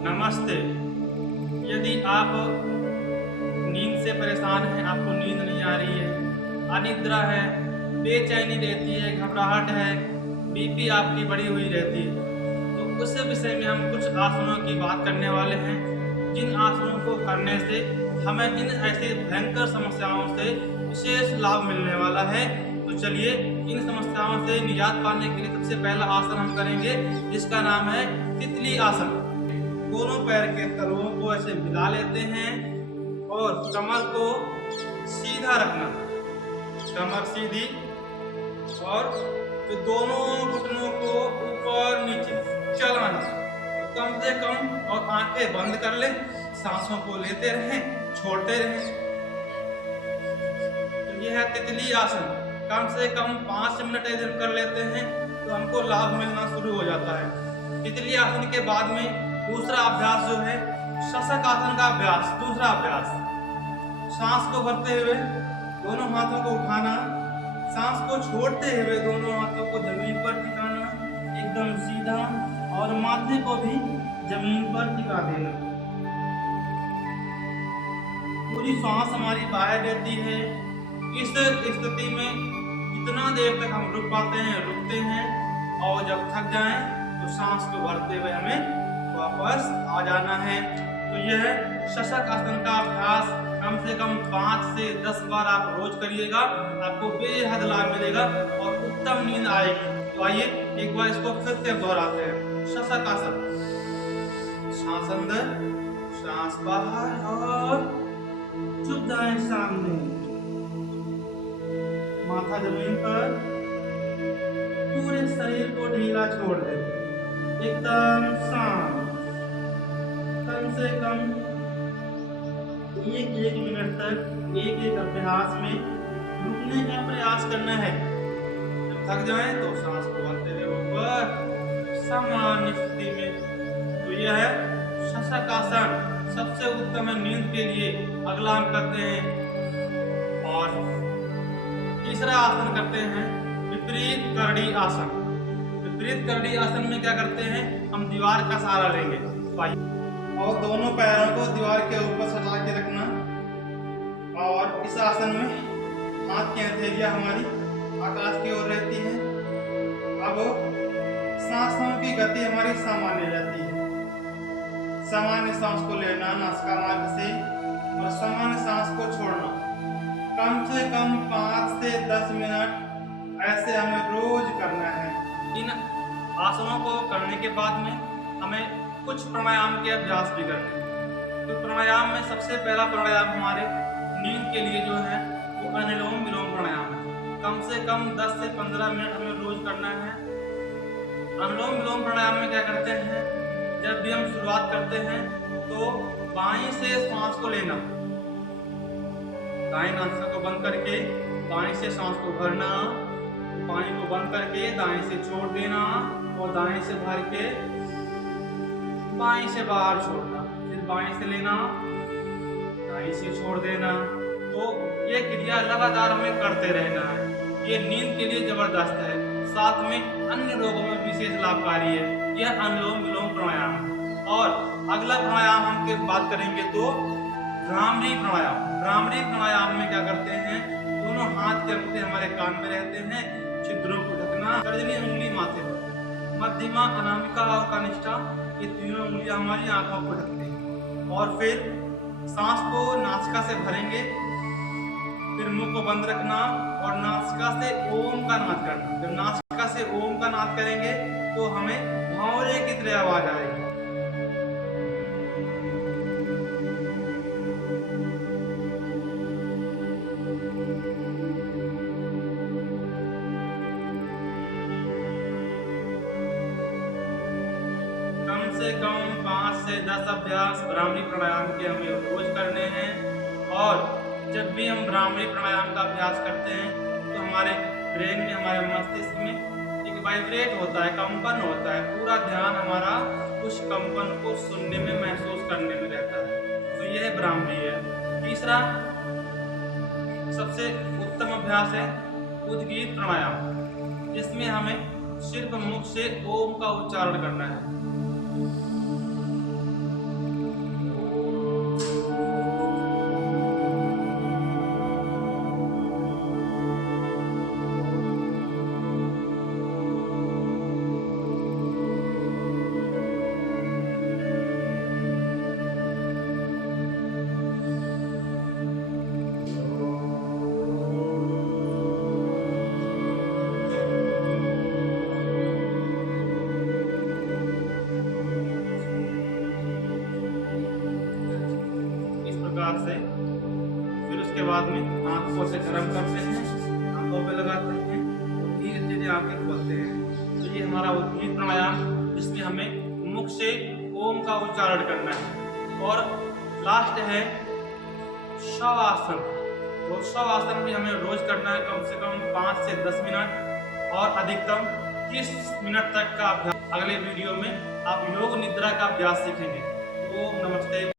नमस्ते। यदि आप नींद से परेशान हैं, आपको नींद नहीं आ रही है, अनिद्रा है, बेचैनी रहती है, घबराहट है, बीपी आपकी बढ़ी हुई रहती है, तो उस विषय में हम कुछ आसनों की बात करने वाले हैं, जिन आसनों को करने से हमें इन ऐसी भयंकर समस्याओं से विशेष लाभ मिलने वाला है। तो चलिए इन समस्याओं से निजात पाने के लिए सबसे पहला आसन हम करेंगे, जिसका नाम है तितली आसन। दोनों पैर के तलवों को ऐसे मिला लेते हैं और कमर को सीधा रखना, कमर सीधी, और फिर दोनों घुटनों को ऊपर नीचे चलाना, कम से कम, और आंखें बंद कर ले, सांसों को लेते रहें, छोड़ते रहें। तो यह है तितली आसन। कम से कम 5 मिनट यदि हम कर लेते हैं तो हमको लाभ मिलना शुरू हो जाता है। तितली आसन के बाद में दूसरा अभ्यास जो है शशक आसन का अभ्यास। दूसरा अभ्यास, सांस को भरते हुए दोनों हाथों को उठाना, सांस को छोड़ते हुए दोनों हाथों को जमीन पर टिकाना, एकदम सीधा, और माथे को भी जमीन पर टिका देना। पूरी सांस हमारी बाहर रहती है। इस स्थिति में कितना देर तक हम रुक पाते हैं, रुकते हैं, और जब थक जाएं तो सांस को भरते हुए हमें वापस आ जाना है। तो यह शशक आसन का अभ्यास कम से कम 5 से 10 बार आप रोज करिएगा, आपको बेहद लाभ मिलेगा और उत्तम नींद आएगी। तो आइए एक बार इसको फिर से दोहराते हैं। शशक आसन, सांस अंदर, सांस बाहर, और झुक जाएं सामने, माथा जमीन पर, पूरे शरीर को ढीला छोड़ दे, एकदम शांत। कम से कम 1 मिनट तक एक अभ्यास में रुकने का प्रयास करना है। जब थक जाए तो सांस को भरते हुए ऊपर सामान्य स्थिति में। तो यह है शशक आसन, सबसे उत्तम है नींद के लिए। अगला हम करते हैं और तीसरा आसन करते हैं विपरीत करड़ी आसन। विपरीत करड़ी आसन में क्या करते हैं, हम दीवार का सहारा लेंगे और दोनों पैरों को दीवार के ऊपर सटा के रखना, और इस आसन में हाथ की हथेलियां हमारी आकाश की ओर रहती है। अब सांसों की गति हमारी सामान्य रहती है। सामान्य सांस को लेना नासिका मार्ग से, और सामान्य सांस को छोड़ना। कम से कम 5 से 10 मिनट ऐसे हमें रोज करना है। इन आसनों को करने के बाद में हमें कुछ प्राणायाम के अभ्यास भी करने हैं। तो प्राणायाम में सबसे पहला प्राणायाम हमारे नींद के लिए जो है वो अनुलोम विलोम प्राणायाम है। कम से कम 10 से 15 मिनट हमें रोज करना है। अनुलोम विलोम प्राणायाम में क्या करते हैं, जब भी हम शुरुआत करते हैं तो बाएं से सांस को लेना, दाएं नासिका को बंद करके बाएं से सांस को भरना, बाएं को बंद करके दाएं से छोड़ देना, और दाएं से भर के बाएं से बाहर छोड़ना, फिर बाएं से लेना, दाएं से छोड़ देना। तो ये क्रिया लगातार हमें करते रहना है। ये नींद के लिए जबरदस्त है, साथ में अन्य रोगों में विशेष लाभकारी है। यह अनुलोम विलोम प्राणायाम है। और अगला प्राणायाम हम बात करेंगे तो भ्रामरी प्राणायाम। भ्रामरी प्राणायाम में क्या करते हैं, दोनों हाथ के अंगूठे हमारे कान में रहते हैं, छिद्रों को ढकना, तर्जनी उंगली माथे पर, मध्यमा, अनामिका और कनिष्ठा, ये तीनों उंगलियां हमारी आंखों को ढकते हैं। और फिर सांस को नासिका से भरेंगे, फिर मुंह को बंद रखना और नासिका से ओम का नाद करना। जब नासिका से ओम का नाद करेंगे तो हमें भंवरे की तरह आवाज आएगी। कम से कम 5 से 10 अभ्यास भ्रामरी प्राणायाम के हमें रोज करने हैं। और जब भी हम भ्रामरी प्राणायाम का अभ्यास करते हैं तो हमारे ब्रेन में, हमारे मस्तिष्क में एक वाइब्रेट होता है, कंपन होता है। पूरा ध्यान हमारा उस कंपन को सुनने में, महसूस करने में रहता है। तो यह भ्रामरी है। तीसरा सबसे उत्तम अभ्यास है उद्गीत प्राणायाम, जिसमें हमें सिर्फ मुख से ओम का उच्चारण करना है। से। फिर उसके बाद में आंखों से गर्म करते हैं, आंखों पे लगाते हैं और धीरे धीरे आंखें खोलते हैं। तो ये हमारा उद्गीत प्राणायाम, जिसमें हमें मुख से ओम का उच्चारण करना है। और लास्ट है शवासन। तो शवासन भी हमें रोज करना है, कम से कम 5 से 10 मिनट और अधिकतम 30 मिनट तक का अभ्यास। अगले वीडियो में आप योग निद्रा का अभ्यास सीखेंगे। ओम नमस्ते।